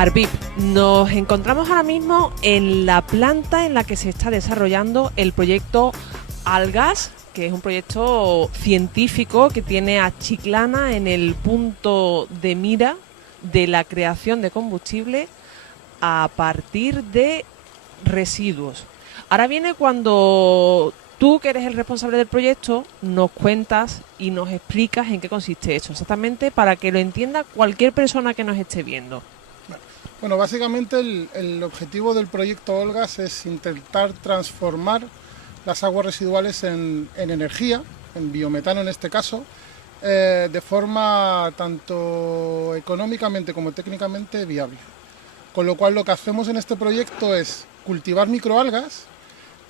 Arvip, nos encontramos ahora mismo en la planta en la que se está desarrollando el proyecto Algas, que es un proyecto científico que tiene a Chiclana en el punto de mira de la creación de combustible a partir de residuos. Ahora viene cuando tú, que eres el responsable del proyecto, nos cuentas y nos explicas en qué consiste esto, exactamente para que lo entienda cualquier persona que nos esté viendo. Bueno, básicamente el objetivo del proyecto Olgas es intentar transformar las aguas residuales en energía, en biometano en este caso, de forma tanto económicamente como técnicamente viable. Con lo cual lo que hacemos en este proyecto es cultivar microalgas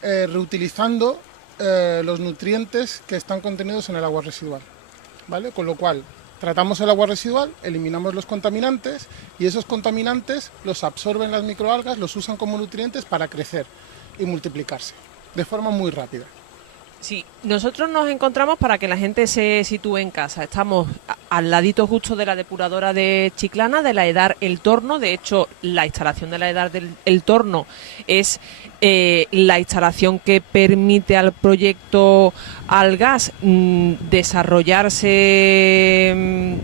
reutilizando los nutrientes que están contenidos en el agua residual, ¿vale? Con lo cual tratamos el agua residual, eliminamos los contaminantes y esos contaminantes los absorben las microalgas, los usan como nutrientes para crecer y multiplicarse de forma muy rápida. Sí, nosotros nos encontramos, para que la gente se sitúe en casa, estamos al ladito justo de la depuradora de Chiclana, de la EDAR El Torno. De hecho, la instalación de la EDAR El Torno es la instalación que permite al proyecto Algas desarrollarse,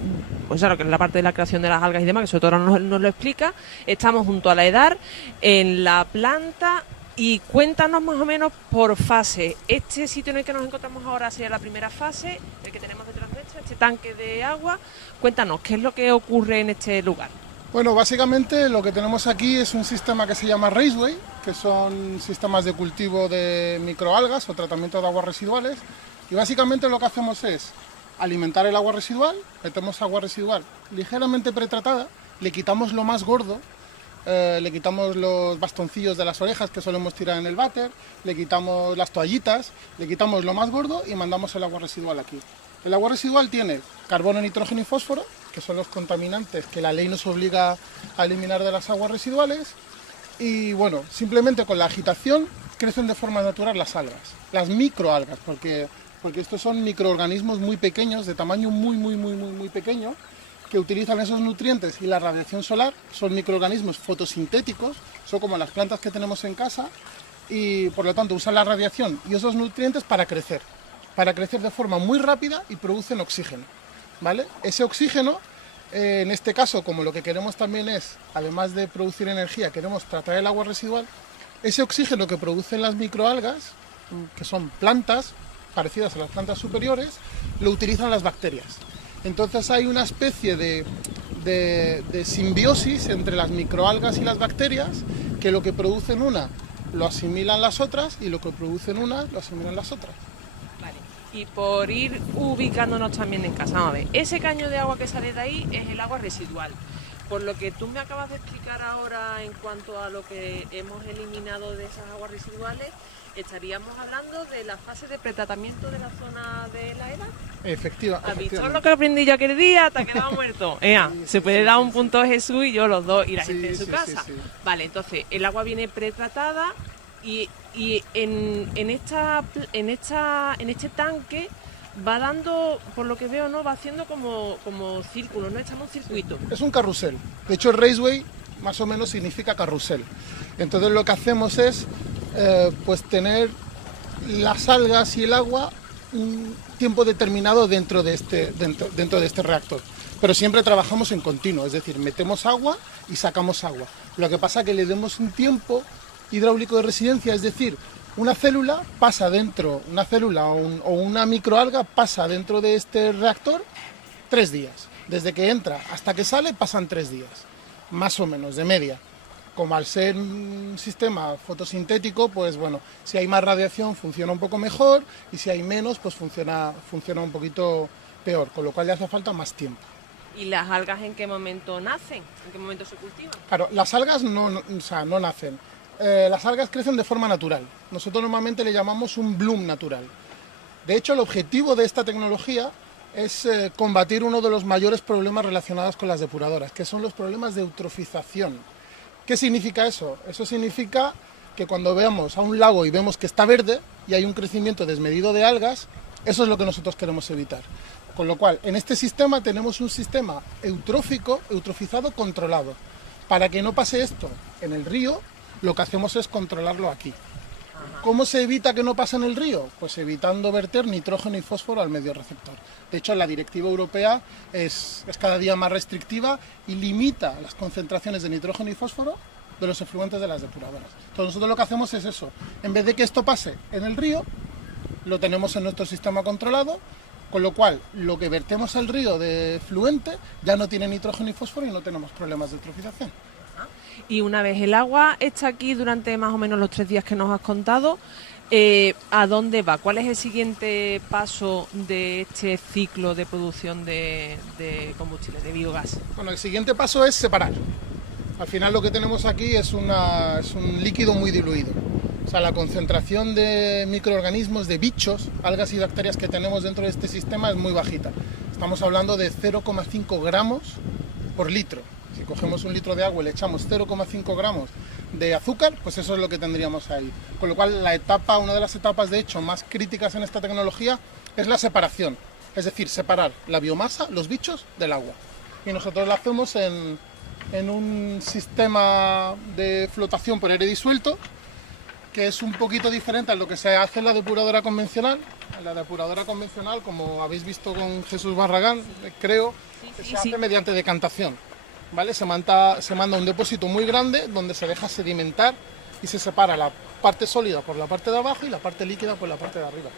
pues claro, que es la parte de la creación de las algas y demás, que sobre todo ahora nos lo explica. Estamos junto a la EDAR en la planta. Y cuéntanos más o menos por fase. Este sitio en el que nos encontramos ahora sería la primera fase, el que tenemos detrás nuestra, este tanque de agua. Cuéntanos, ¿qué es lo que ocurre en este lugar? Bueno, básicamente lo que tenemos aquí es un sistema que se llama Raceway, que son sistemas de cultivo de microalgas o tratamiento de aguas residuales. Y básicamente lo que hacemos es alimentar el agua residual, metemos agua residual ligeramente pretratada, le quitamos lo más gordo, le quitamos los bastoncillos de las orejas que solemos tirar en el váter, le quitamos las toallitas, le quitamos lo más gordo y mandamos el agua residual aquí. El agua residual tiene carbono, nitrógeno y fósforo, que son los contaminantes que la ley nos obliga a eliminar de las aguas residuales. Y bueno, simplemente con la agitación crecen de forma natural las algas, las microalgas, porque estos son microorganismos muy pequeños, de tamaño muy pequeño, que utilizan esos nutrientes y la radiación solar. Son microorganismos fotosintéticos, son como las plantas que tenemos en casa, y por lo tanto usan la radiación y esos nutrientes para crecer de forma muy rápida, y producen oxígeno, ¿vale? Ese oxígeno, en este caso, como lo que queremos también es, además de producir energía, queremos tratar el agua residual, ese oxígeno que producen las microalgas, que son plantas parecidas a las plantas superiores, lo utilizan las bacterias. Entonces hay una especie de simbiosis entre las microalgas y las bacterias, que lo que producen una lo asimilan las otras, y lo que producen una lo asimilan las otras. Vale. Y por ir ubicándonos también en casa, vamos a ver, ese caño de agua que sale de ahí es el agua residual. Por lo que tú me acabas de explicar ahora en cuanto a lo que hemos eliminado de esas aguas residuales, estaríamos hablando de la fase de pretratamiento de la zona de la EDA. Efectivamente. ¿Has visto lo que aprendí yo aquel día? Te has quedado muerto. Se puede dar un punto Jesús y yo los dos, y la gente en su casa. Sí. Vale, entonces el agua viene pretratada y en este tanque va dando, por lo que veo, ¿no? Va haciendo como círculos, ¿no? Estamos en circuito. Es un carrusel. De hecho, el Raceway más o menos significa carrusel. Entonces lo que hacemos es pues tener las algas y el agua un tiempo determinado dentro de este reactor. Pero siempre trabajamos en continuo, es decir, metemos agua y sacamos agua. Lo que pasa es que le demos un tiempo hidráulico de residencia, es decir, una célula o una microalga pasa dentro de este reactor 3 días. Desde que entra hasta que sale pasan 3 días, más o menos, de media. Como al ser un sistema fotosintético, pues bueno, si hay más radiación funciona un poco mejor, y si hay menos, pues funciona un poquito peor, con lo cual le hace falta más tiempo. ¿Y las algas en qué momento nacen? ¿En qué momento se cultivan? Claro, las algas no nacen. Las algas crecen de forma natural. Nosotros normalmente le llamamos un bloom natural. De hecho, el objetivo de esta tecnología es combatir uno de los mayores problemas relacionados con las depuradoras, que son los problemas de eutrofización. ¿Qué significa eso? Eso significa que cuando veamos a un lago y vemos que está verde y hay un crecimiento desmedido de algas, eso es lo que nosotros queremos evitar. Con lo cual, en este sistema tenemos un sistema eutrófico, eutrofizado controlado. Para que no pase esto en el río, lo que hacemos es controlarlo aquí. ¿Cómo se evita que no pase en el río? Pues evitando verter nitrógeno y fósforo al medio receptor. De hecho, la directiva europea es cada día más restrictiva y limita las concentraciones de nitrógeno y fósforo de los efluentes de las depuradoras. Entonces nosotros lo que hacemos es eso. En vez de que esto pase en el río, lo tenemos en nuestro sistema controlado, con lo cual lo que vertemos al río de fluente ya no tiene nitrógeno y fósforo y no tenemos problemas de eutrofización. Y una vez el agua está aquí durante más o menos los 3 días que nos has contado, ¿a dónde va? ¿Cuál es el siguiente paso de este ciclo de producción de combustible, de biogás? Bueno, el siguiente paso es separar. Al final lo que tenemos aquí es un líquido muy diluido. O sea, la concentración de microorganismos, de bichos, algas y bacterias que tenemos dentro de este sistema es muy bajita. Estamos hablando de 0,5 gramos por litro. Si cogemos un litro de agua y le echamos 0,5 gramos de azúcar, pues eso es lo que tendríamos ahí. Con lo cual, una de las etapas de hecho más críticas en esta tecnología es la separación. Es decir, separar la biomasa, los bichos, del agua. Y nosotros lo hacemos en un sistema de flotación por aire disuelto, que es un poquito diferente a lo que se hace en la depuradora convencional. En la depuradora convencional, como habéis visto con Jesús Barragán, creo, se hace mediante decantación. ¿Vale? Se manda un depósito muy grande donde se deja sedimentar y se separa la parte sólida por la parte de abajo y la parte líquida por la parte de arriba.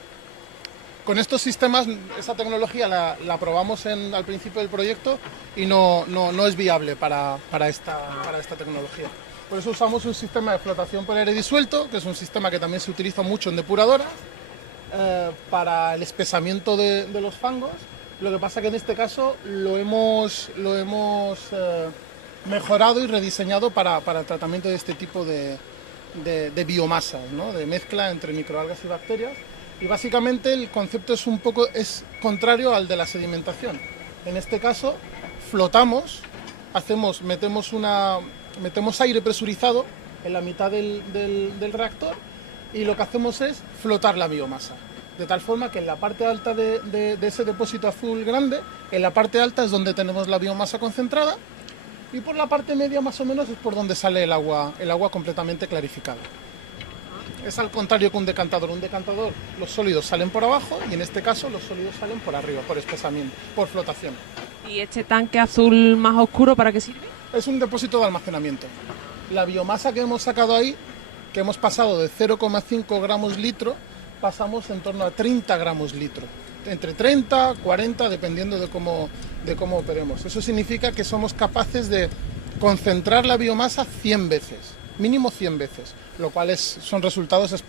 Con estos sistemas, esa tecnología la probamos al principio del proyecto y no es viable para esta tecnología. Por eso usamos un sistema de flotación por aire disuelto, que es un sistema que también se utiliza mucho en depuradoras, para el espesamiento de los fangos. Lo que pasa que en este caso lo hemos mejorado y rediseñado para el tratamiento de este tipo de biomasa, ¿no? De mezcla entre microalgas y bacterias. Y básicamente el concepto es contrario al de la sedimentación. En este caso flotamos, metemos aire presurizado en la mitad del reactor y lo que hacemos es flotar la biomasa. De tal forma que en la parte alta de ese depósito azul grande, en la parte alta es donde tenemos la biomasa concentrada y por la parte media más o menos es por donde sale el agua completamente clarificada. Es al contrario que un decantador. Un decantador, los sólidos salen por abajo y en este caso los sólidos salen por arriba, por espesamiento, por flotación. ¿Y este tanque azul más oscuro para qué sirve? Es un depósito de almacenamiento. La biomasa que hemos sacado ahí, que hemos pasado de 0,5 gramos litro, pasamos en torno a 30 gramos litro. Entre 30, 40, dependiendo de cómo operemos. Eso significa que somos capaces de concentrar la biomasa 100 veces, mínimo 100 veces, lo cual son resultados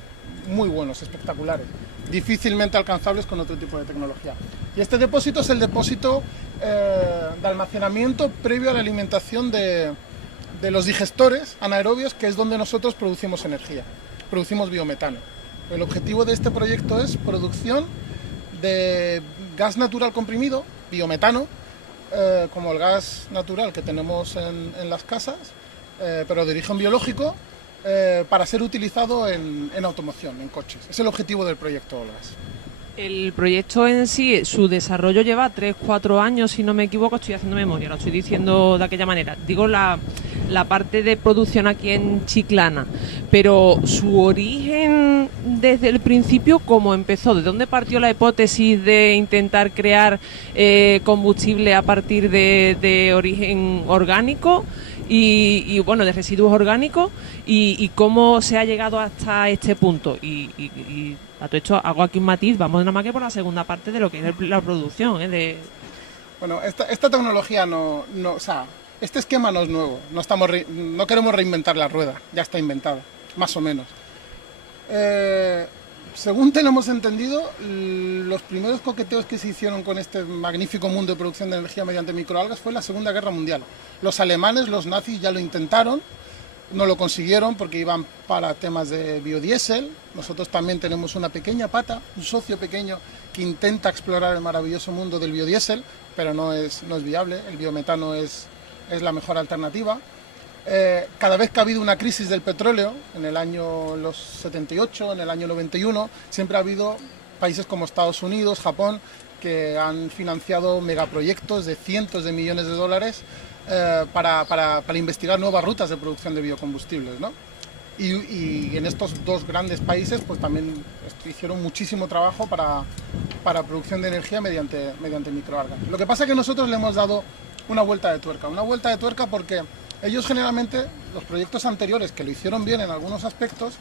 muy buenos, espectaculares, difícilmente alcanzables con otro tipo de tecnología. Y este depósito es el depósito de almacenamiento previo a la alimentación de los digestores anaerobios, que es donde nosotros producimos energía, producimos biometano. El objetivo de este proyecto es producción de gas natural comprimido, biometano, como el gas natural que tenemos en las casas, pero de origen biológico, para ser utilizado en automoción, en coches. Es el objetivo del proyecto Olgas. El proyecto en sí, su desarrollo lleva 3-4 años, si no me equivoco, estoy haciendo memoria, lo estoy diciendo de aquella manera. Digo la parte de producción aquí en Chiclana, pero su origen desde el principio, ¿cómo empezó? ¿De dónde partió la hipótesis de intentar crear combustible a partir de origen orgánico? Y bueno, de residuos orgánicos, y cómo se ha llegado hasta este punto. Y a todo esto hago aquí un matiz, vamos nada más que por la segunda parte de lo que es la producción. Bueno, esta tecnología o sea, este esquema no es nuevo, no queremos reinventar la rueda, ya está inventada, más o menos. Según tenemos entendido, los primeros coqueteos que se hicieron con este magnífico mundo de producción de energía mediante microalgas fue en la Segunda Guerra Mundial. Los alemanes, los nazis, ya lo intentaron, no lo consiguieron porque iban para temas de biodiesel. Nosotros también tenemos una pequeña pata, un socio pequeño que intenta explorar el maravilloso mundo del biodiesel, pero no es viable. El biometano es la mejor alternativa. Cada vez que ha habido una crisis del petróleo, en el año 78, en el año 91, siempre ha habido países como Estados Unidos, Japón, que han financiado megaproyectos de cientos de millones de dólares para investigar nuevas rutas de producción de biocombustibles, ¿no? Y en estos dos grandes países pues también hicieron muchísimo trabajo para producción de energía mediante microalgas. Lo que pasa es que nosotros le hemos dado una vuelta de tuerca porque ellos generalmente, los proyectos anteriores que lo hicieron bien en algunos aspectos,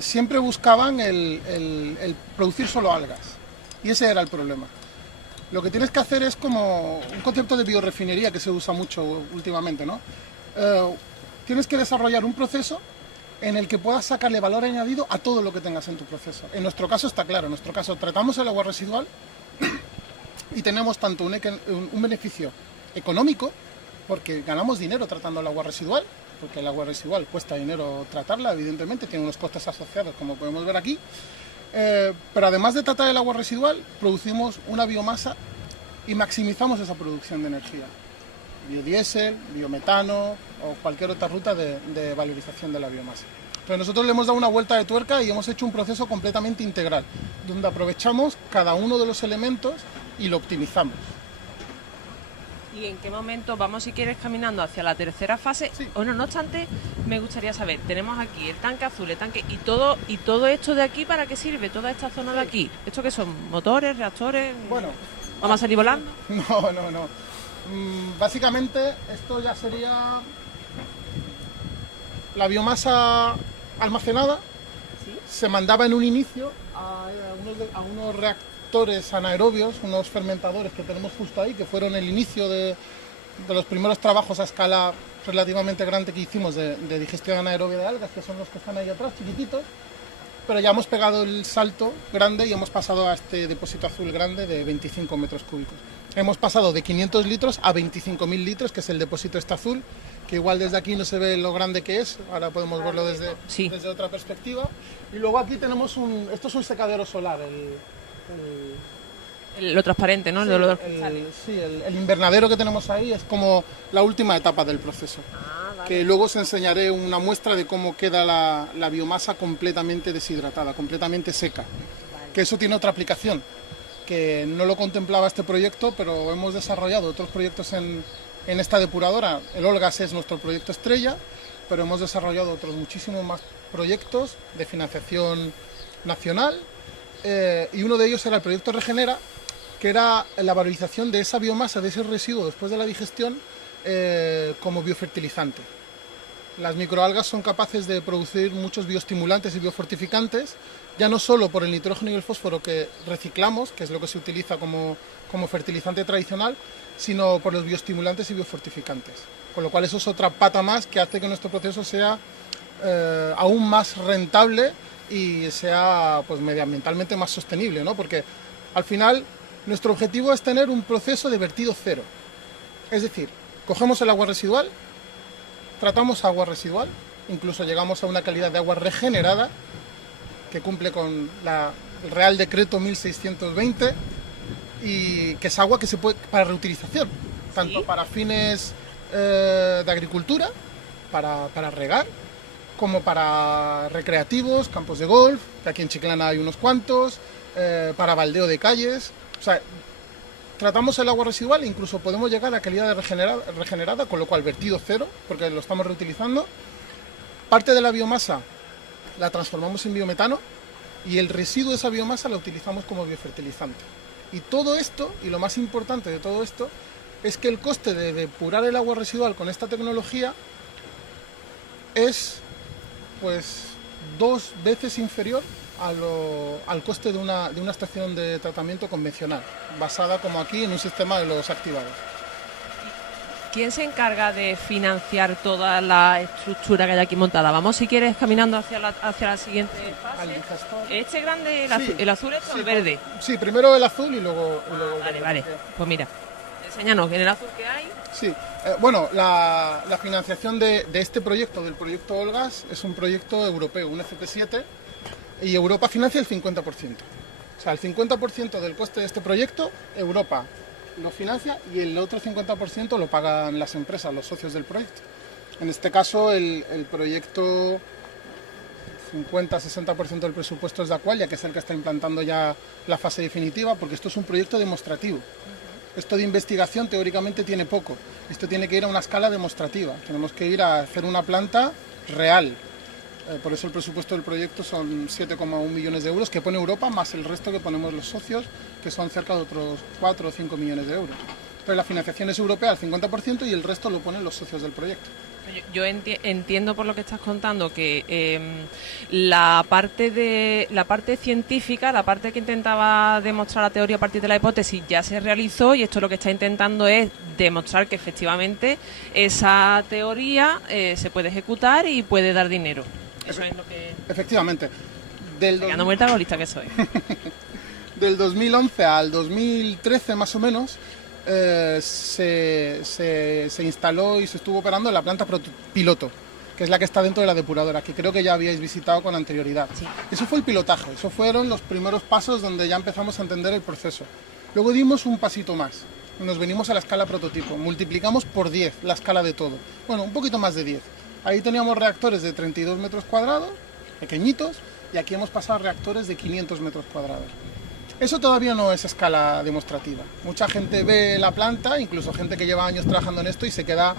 siempre buscaban el producir solo algas, y ese era el problema. Lo que tienes que hacer es como un concepto de biorefinería que se usa mucho últimamente, ¿no? Tienes que desarrollar un proceso en el que puedas sacarle valor añadido a todo lo que tengas en tu proceso. En nuestro caso está claro, en nuestro caso tratamos el agua residual y tenemos tanto un beneficio económico, porque ganamos dinero tratando el agua residual, porque el agua residual cuesta dinero tratarla, evidentemente, tiene unos costes asociados, como podemos ver aquí, pero además de tratar el agua residual, producimos una biomasa y maximizamos esa producción de energía. Biodiesel, biometano o cualquier otra ruta de valorización de la biomasa. Pero nosotros le hemos dado una vuelta de tuerca y hemos hecho un proceso completamente integral, donde aprovechamos cada uno de los elementos y lo optimizamos. ¿Y en qué momento vamos, si quieres, caminando hacia la tercera fase? Sí. Bueno, no obstante, me gustaría saber, tenemos aquí el tanque azul, el tanque y todo esto de aquí, ¿para qué sirve? Toda esta zona de aquí. ¿Esto qué son? ¿Motores, reactores? Bueno, ¿vamos a salir volando? No. Básicamente esto ya sería la biomasa almacenada. ¿Sí? Se mandaba en un inicio a unos reactores anaerobios, unos fermentadores que tenemos justo ahí, que fueron el inicio de los primeros trabajos a escala relativamente grande que hicimos de digestión anaerobia de algas, que son los que están ahí atrás, chiquititos. Pero ya hemos pegado el salto grande y hemos pasado a este depósito azul grande de 25 metros cúbicos. Hemos pasado de 500 litros a 25.000 litros, que es el depósito este azul, que igual desde aquí no se ve lo grande que es, ahora podemos verlo desde otra perspectiva. Y luego aquí tenemos esto es un secadero solar, lo transparente, ¿no? Sí, el invernadero que tenemos ahí es como la última etapa del proceso. Vale. Que luego os enseñaré una muestra de cómo queda la biomasa completamente deshidratada, completamente seca. Vale. Que eso tiene otra aplicación, que no lo contemplaba este proyecto, pero hemos desarrollado otros proyectos en esta depuradora. El Olgas es nuestro proyecto estrella, pero hemos desarrollado otros muchísimos más proyectos de financiación nacional, y uno de ellos era el proyecto Regenera, que era la valorización de esa biomasa, de ese residuo después de la digestión, como biofertilizante. Las microalgas son capaces de producir muchos bioestimulantes y biofortificantes, ya no solo por el nitrógeno y el fósforo que reciclamos, que es lo que se utiliza como fertilizante tradicional, sino por los bioestimulantes y biofortificantes. Con lo cual eso es otra pata más que hace que nuestro proceso sea aún más rentable y sea pues medioambientalmente más sostenible, ¿no? Porque al final nuestro objetivo es tener un proceso de vertido cero. Es decir, cogemos el agua residual, tratamos agua residual, incluso llegamos a una calidad de agua regenerada que cumple con el Real Decreto 1620, y que es agua que se puede para reutilización, tanto para fines de agricultura, para regar, como para recreativos, campos de golf, que aquí en Chiclana hay unos cuantos, para baldeo de calles. O sea, tratamos el agua residual e incluso podemos llegar a calidad de regenerada, con lo cual vertido cero, porque lo estamos reutilizando. Parte de la biomasa la transformamos en biometano y el residuo de esa biomasa la utilizamos como biofertilizante. Y todo esto, y lo más importante de todo esto, es que el coste de depurar el agua residual con esta tecnología es pues 2 veces inferior al coste de una estación de tratamiento convencional, basada como aquí en un sistema de los activados. ¿Quién se encarga de financiar toda la estructura que hay aquí montada? Vamos, si quieres, caminando hacia la siguiente fase. Este grande, el azul es el verde. Sí, primero el azul y luego Vale. Pues mira, enséñanos en el azul que hay. Sí, bueno, la financiación de este proyecto, del proyecto Olgas, es un proyecto europeo, un FP7, y Europa financia el 50%. O sea, el 50% del coste de este proyecto, Europa lo financia y el otro 50% lo pagan las empresas, los socios del proyecto. En este caso, el proyecto 50-60% del presupuesto es de Aqualia, que es el que está implantando ya la fase definitiva, porque esto es un proyecto demostrativo. Esto de investigación teóricamente tiene poco. Esto tiene que ir a una escala demostrativa. Tenemos que ir a hacer una planta real. Por eso el presupuesto del proyecto son 7,1 millones de euros que pone Europa, más el resto que ponemos los socios, que son cerca de otros 4 o 5 millones de euros. Entonces la financiación es europea al 50% y el resto lo ponen los socios del proyecto. Yo entiendo por lo que estás contando que la parte científica, la parte que intentaba demostrar la teoría a partir de la hipótesis ya se realizó, y esto lo que está intentando es demostrar que efectivamente esa teoría se puede ejecutar y puede dar dinero. Eso es lo que... Efectivamente. Quedando muerta golista que soy. Del 2011 al 2013 más o menos se instaló y se estuvo operando en la planta piloto, que es la que está dentro de la depuradora, que creo que ya habíais visitado con anterioridad. Sí. Eso fue el pilotaje, eso fueron los primeros pasos donde ya empezamos a entender el proceso. Luego dimos un pasito más, nos venimos a la escala prototipo, multiplicamos por 10 la escala de todo, bueno, un poquito más de 10. Ahí teníamos reactores de 32 metros cuadrados, pequeñitos, y aquí hemos pasado a reactores de 500 metros cuadrados. Eso todavía no es escala demostrativa. Mucha gente ve la planta, incluso gente que lleva años trabajando en esto, y se queda,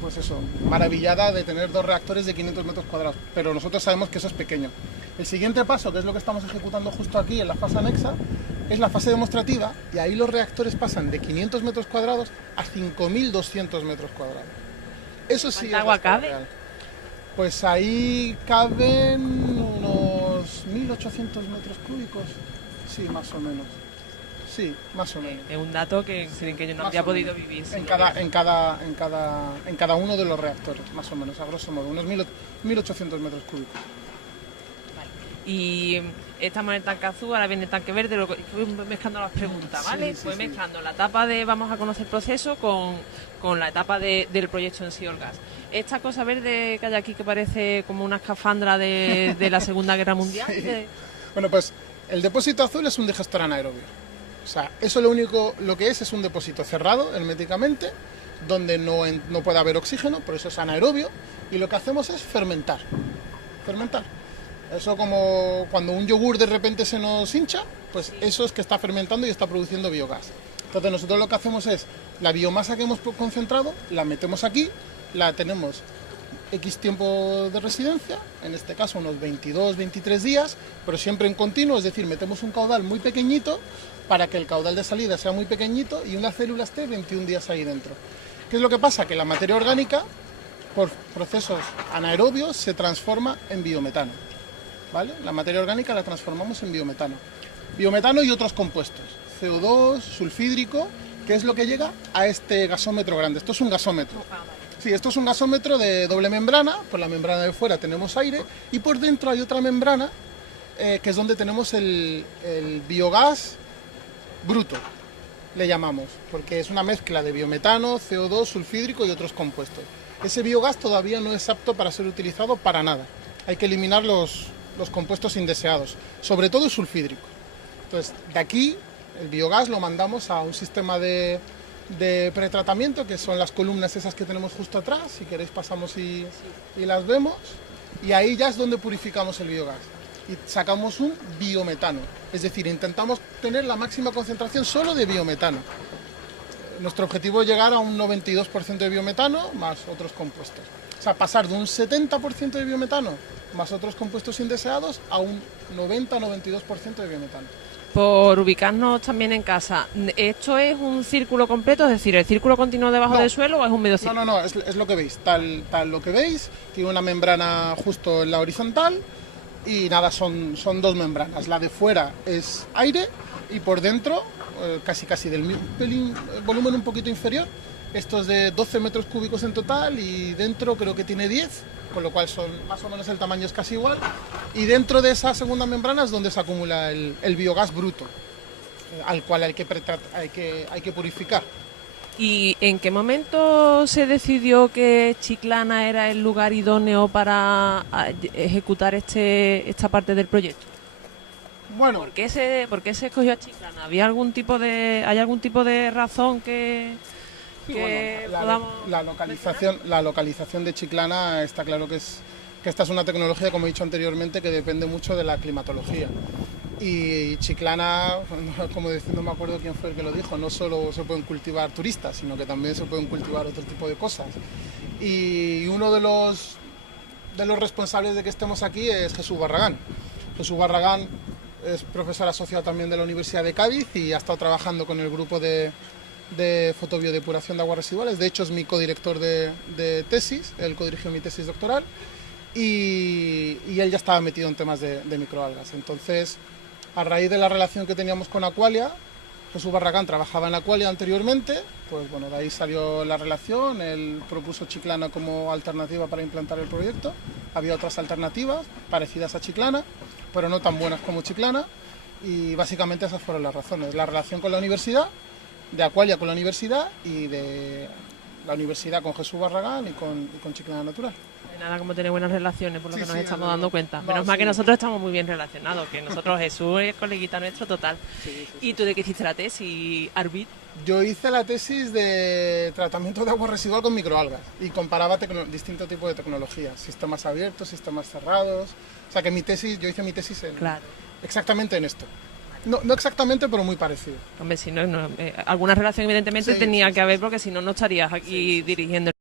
pues eso, maravillada de tener 2 reactores de 500 metros cuadrados. Pero nosotros sabemos que eso es pequeño. El siguiente paso, que es lo que estamos ejecutando justo aquí en la fase anexa, es la fase demostrativa, y ahí los reactores pasan de 500 metros cuadrados a 5.200 metros cuadrados. Eso sí. ¿Cuánta agua cabe? Real. Pues ahí caben unos 1.800 metros cúbicos. Sí, más o menos. Sí, más o menos. Es un dato que, sin que yo no Más habría o podido menos. vivir. En cada uno de los reactores, más o menos, a grosso modo, unos 1.800 metros cúbicos. Y estamos en el tanque azul, ahora viene el tanque verde, fui mezclando las preguntas, ¿vale? Sí, Fue sí. mezclando la etapa de vamos a conocer el proceso con la etapa del proyecto en sí, Olgas. Esta cosa verde que hay aquí que parece como una escafandra de la Segunda Guerra Mundial. Sí. Bueno, pues el depósito azul es un digestor anaerobio. O sea, eso lo que es un depósito cerrado herméticamente, donde no puede haber oxígeno, por eso es anaerobio, y lo que hacemos es fermentar. Fermentar. Eso como cuando un yogur de repente se nos hincha, pues eso es que está fermentando y está produciendo biogás. Entonces nosotros lo que hacemos es, la biomasa que hemos concentrado, la metemos aquí, la tenemos X tiempo de residencia, en este caso unos 22, 23 días, pero siempre en continuo, es decir, metemos un caudal muy pequeñito para que el caudal de salida sea muy pequeñito y una célula esté 21 días ahí dentro. ¿Qué es lo que pasa? Que la materia orgánica, por procesos anaerobios, se transforma en biometano. ¿Vale? La materia orgánica la transformamos en biometano. Biometano y otros compuestos, CO2, sulfídrico, que es lo que llega a este gasómetro grande. Esto es un gasómetro. Sí, esto es un gasómetro de doble membrana. Por la membrana de fuera tenemos aire y por dentro hay otra membrana que es donde tenemos el biogás bruto, le llamamos, porque es una mezcla de biometano, CO2, sulfídrico y otros compuestos. Ese biogás todavía no es apto para ser utilizado para nada. Hay que eliminar los compuestos indeseados, sobre todo el sulfídrico. Entonces, de aquí, el biogás lo mandamos a un sistema de pretratamiento, que son las columnas esas que tenemos justo atrás. Si queréis pasamos y las vemos, y ahí ya es donde purificamos el biogás y sacamos un biometano, es decir, intentamos tener la máxima concentración solo de biometano. Nuestro objetivo es llegar a un 92% de biometano más otros compuestos, o sea, pasar de un 70% de biometano más otros compuestos indeseados a un 90-92% de biometano. Por ubicarnos también en casa, ¿esto es un círculo completo? Es decir, ¿el círculo continúa debajo del suelo o es un medio círculo? No, es lo que veis, tal lo que veis, tiene una membrana justo en la horizontal y nada, son 2 membranas. La de fuera es aire y por dentro, casi del volumen un poquito inferior, esto es de 12 metros cúbicos en total y dentro creo que tiene 10, con lo cual son más o menos el tamaño es casi igual, y dentro de esa segunda membrana es donde se acumula el biogás bruto, al cual hay que purificar. ¿Y en qué momento se decidió que Chiclana era el lugar idóneo para ejecutar esta parte del proyecto? Bueno, ¿Por qué se escogió a Chiclana? ¿Hay algún tipo de razón que podamos la localización de Chiclana está claro que esta es una tecnología, como he dicho anteriormente, que depende mucho de la climatología. Y Chiclana, como no me acuerdo quién fue el que lo dijo, no solo se pueden cultivar turistas, sino que también se pueden cultivar otro tipo de cosas. Y uno de los responsables de que estemos aquí es Jesús Barragán. Jesús Barragán es profesor asociado también de la Universidad de Cádiz y ha estado trabajando con el grupo de fotobiodepuración de aguas residuales. De hecho, es mi codirector de tesis, él codirigió mi tesis doctoral y él ya estaba metido en temas de microalgas. Entonces, a raíz de la relación que teníamos con Aqualia, Jesús Barragán trabajaba en Aqualia anteriormente, pues bueno, de ahí salió la relación, él propuso Chiclana como alternativa para implantar el proyecto. Había otras alternativas parecidas a Chiclana, pero no tan buenas como Chiclana, y básicamente esas fueron las razones. La relación con la universidad, de Aqualia con la universidad y de la universidad con Jesús Barragán y con Chiclana Natural. Nada como tener buenas relaciones, por lo que nos estamos dando cuenta. No, Menos mal sí. que nosotros estamos muy bien relacionados, que nosotros Jesús es coleguita nuestro total. ¿Y tú de qué hiciste la tesis, Arvid? Yo hice la tesis de tratamiento de agua residual con microalgas y comparaba distintos tipos de tecnologías, sistemas abiertos, sistemas cerrados. O sea que yo hice mi tesis exactamente en esto. No exactamente, pero muy parecido. Hombre, si no, alguna relación evidentemente Sí, tenía sí, que haber, porque si no, no estarías aquí dirigiendo.